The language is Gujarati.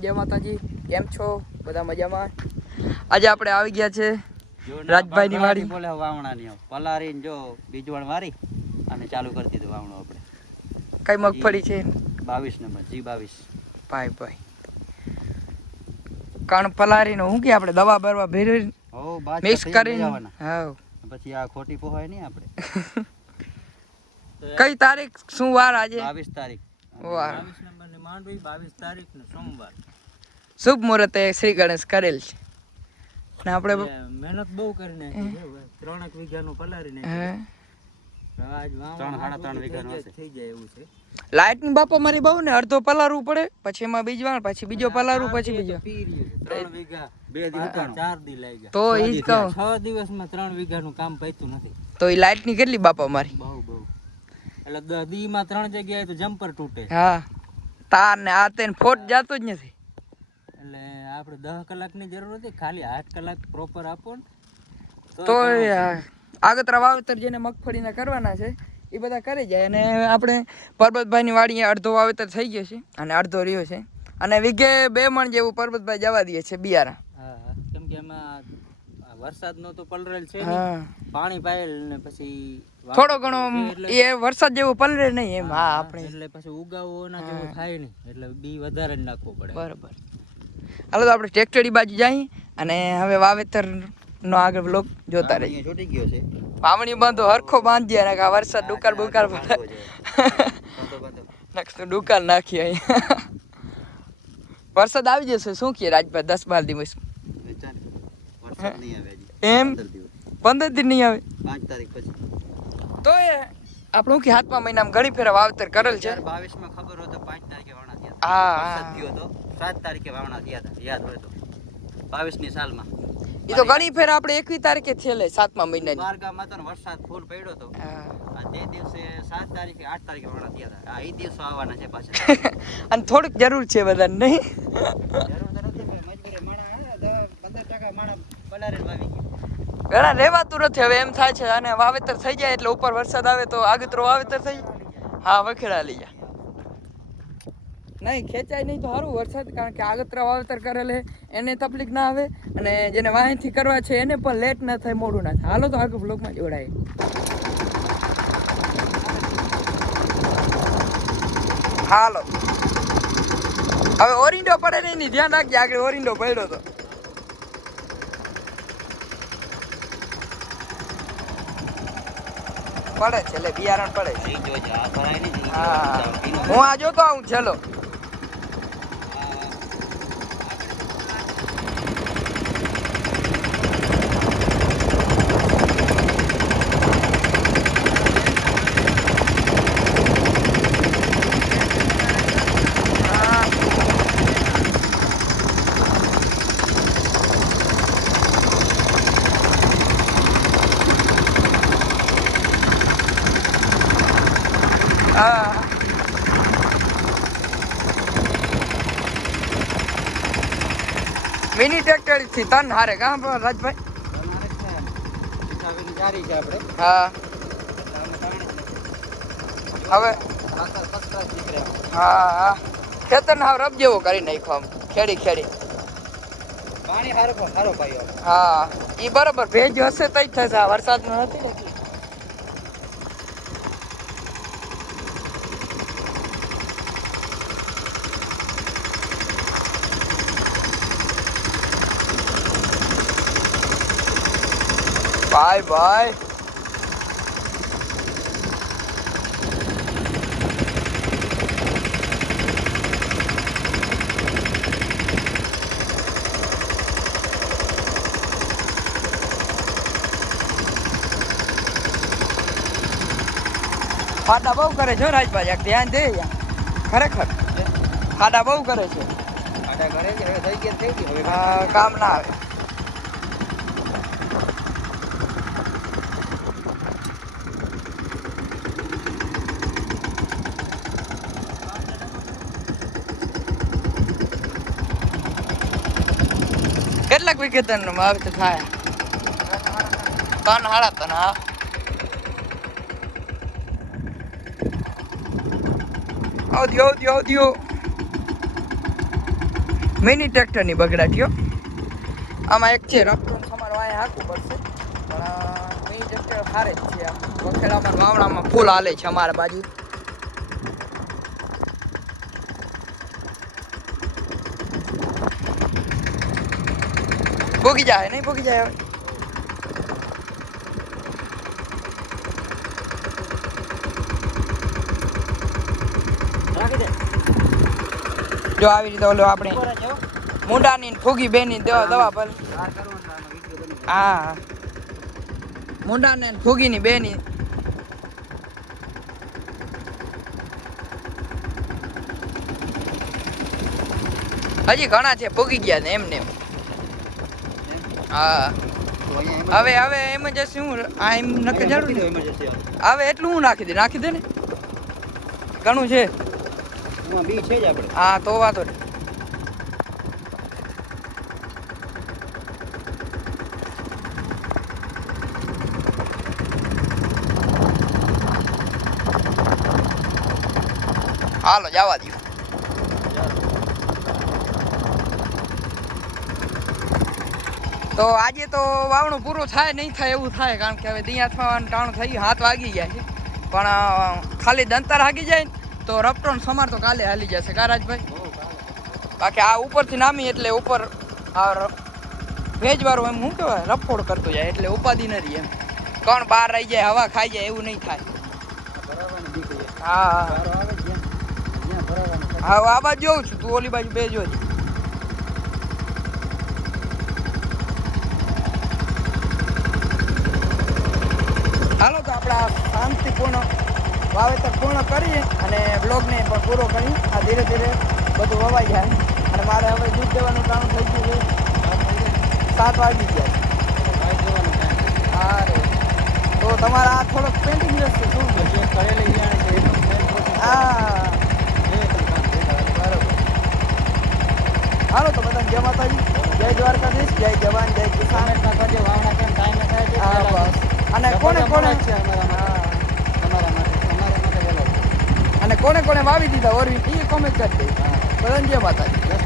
જય માતાજી, કેમ છો બધા? મજામાં? આજે આપણે આવી ગયા છે રાજભાઈની વાડી. બોલે વાવણાની પલારીને જો બીજવાણ વારી અને ચાલુ કરી દીધું વાવણું. આપણે કઈ મગફળી છે? 22 નંબર G22. ભાઈ કણ પલારીનો શું કે આપણે દવા બરવા ભેરવી મિક્સ કરીને. હા, પછી આ ખોટી પોહાય નહીં આપણે. કઈ તારીખ શું વાર આજે? 22 તારીખ. વાર 22 નંબરની માંડવી 22 તારીખનો સોમવાર. શુભ મુહૂર્તે શ્રી ગણેશ કરેલ છે ને આપણે મહેનત બહુ કરીને 3 વીઘાનું પલારી નાખ્યું. આજ 3.5 વીઘાનું થઈ જાય એવું છે. લાઈટ ની બાપા મારી બહુ ને અડધો પલારવું પડે, પછી એમાં બીજવાણ, પછી બીજો પલારવું, પછી બીજો 3 વીઘા 2 દિવસ 4 દી લાગ્યા. તો ઈ જ કહું 6 દિવસમાં 3 વીઘાનું કામ પૈતું નથી. તો ઈ લાઈટ ની કેટલી બાપા મારી બહુ એટલે દી માં 3 જગ્યાએ તો જમ્પર તૂટે. હા, તાર ને આ તેને ફોટ જાતો જ નથી. એટલે આપણે 10 કલાકની જરૂર હતી, ખાલી 8 કલાક પ્રોપર આપો ને તો આગતરા વાવેતર જેને મગફળીના કરવાના છે એ બધા કરી જાય. અને આપણે પરબતભાઈની વાડીએ અડધો વાવેતર થઈ ગયો છે અને અડધો રહ્યો છે, અને વીઘે 2 મણ જેવું પરબતભાઈ જવા દે છે બિયારા. હા, કેમ કે એમાં વરસાદનો તો પલરેલ છે ને, પાણી પાયેલ ને પછી થોડો ઘણો એ વરસાદ જેવો પલરે નહીં એમ. હા, આપણે એટલે પછી ઉગાવોના જેવું થાય નહીં, એટલે બી વધારે જ નાખવું પડે. બરાબર. હાલો તો આપણે ટ્રેક્ટરી બાજુ જઈએ અને હવે વાવેતર નો આગળ બ્લોક જોતા રહીએ. છૂટી ગયો છે વાવણી બાંધો હરખો બાંધીએ ને આ વરસાદ ડુકાર બુકાર નકશું ડુકાર નાખીએ અહીંયા. વરસાદ આવી જશે શું કહે રાજભાઈ? 10-12 દિવસ એમ 15 દિન નહીં આવે. 5 તારીખ પછી તો એ આપણું કે 7મા મહિનામાં ઘણી ફેરા વાવેતર કરેલ છે. 22 માં ખબર હોય તો 5 તારીખે વાવણા થયા. હા, થયો તો 7 તારીખે વાવણા થયા હતા, યાદ હોય તો 22 ની સાલમાં. એ તો ઘણી ફેર આપણે 21 તારીખે થયેલે 7મા મહિનાની. બારગામમાં તો વરસાદ ફૂલ પડ્યો તો. આ તે દિવસે 7 તારીખે 8 તારીખે વાવણા થયા હતા. આ એ દિવસો આવવાના છે પાછા. અને થોડીક જરૂર છે બધાને, નહીં? જરૂર તો નથી, મજબૂરી માણા 15% માણા પલારે વાવી ગયું. ઘણા રહેવાતું નથી હવે એમ થાય છે. અને વાવેતર થઈ જાય એટલે ઉપર વરસાદ આવે તો આગતરો વાવેતર થઈ જાય. હા, વખેડા લઈ જાય નહીં, ખેંચાય નહીં તો સારું વરસાદ, કારણ કે આગતરા વાવેતર કરેલે એને તકલીફ ના આવે અને જેને વાહીથી કરવા છે એને પણ લેટ ના થાય, મોડું ના થાય. હાલો તો આગળ બ્લોકમાં જોડાય. હાલો હવે ઓરિંડો પડે નહીં, એની ધ્યાન રાખજે. આગળ ઓરિંડો પડ્યો તો પડે છે, એટલે બિયારણ પડે છે. હા, હું આ જોતો આવું. ચલો મિની ટ્રેક્ટર થી તન હારે કા રાજભાઈ? હા, હવે હા ખેતર ને રબ જેવો કરી નાખ્યો આમ ખેડી. પાણી સારો પાયો. હા, ઈ બરોબર ભેજ હશે તો જ થશે. આ વરસાદ નો નથી ને. ભાઈ ખાડા બહુ કરે છે રાજભાઈ, ધ્યાન દે. ખરેખર ખાડા બહુ કરે છે. કામ ના આવે. કેટલાક વીઘે તન વાવેતર થાય? 3.5 હા. આવજો મિની ટ્રેક્ટરની બગડાટીઓ આમાં એક છે રફટોન તમારે અહીંયા હાંકવું પડશે પણ મિની ટ્રેક્ટર હારે જ છે. આમ વખેડામાં વાવણામાં ફૂલ હાલે છે અમારા બાજુ. ભોગી જાય નહીં ભોગી જાય હવે. જો આવી રીતે ઓલો આપણે મુંડાની ફૂગી બેની દવા પર હા મુંડાને ફૂગીની બેની હજી ઘણા છે ફૂગી ગયા ને એમને. હા હવે હવે એમરજન્સી હું આ એમ નક્કી જાણું હવે એટલું હું નાખી દે ને ઘણું છે. બી છે જ આપણે. હા તો વાંધો નહીં. હાલો જવા દો. તો આજે તો વાવણું પૂરું થાય નહીં થાય એવું થાય કારણ કે હવે દિયા થવાનું ટાણું થઈ ગયું 7 વાગી ગયા છે પણ ખાલી દંતર હાગી જાય ને તો રફટોન સમાર તો કાલે હાલી જશે કારાજભાઈ. બાકી આ ઉપરથી નામી એટલે ઉપર આ ભેજવાળું એમ શું કહેવાય રફોડ કરતું જાય એટલે ઉપાધિ નથી એમ. કણ બહાર રહી જાય હવા ખાઈ જાય એવું નહીં થાય. હા હા આ બાજુ જોઉં છું તું ઓલી બાજુ બે જોજે. હાલો તો આપણા શાંતિપૂર્ણ વાવેતર પૂર્ણ કરીએ અને બ્લોગને પણ પૂરો કરી. આ ધીરે ધીરે બધું વવાઈ જાય અને મારે હવે દૂધ દેવાનું કામ થઈ ગયું છે. 7 વાગી ગયા. હા રે તો તમારા આ થોડોક પેન્ટિંગ રહેશે શું કરેલી હા બરાબર. હાલો તો બધા જય માતાજી, જય દ્વારકાધીશ, જય જવાન, જય કિસાન. હા બસ. અને કોને કોને અને કોને કોને વાવી દીધા ઓરવી એ કોમેન્ટ કરી દે. બધાને જય માતાજી.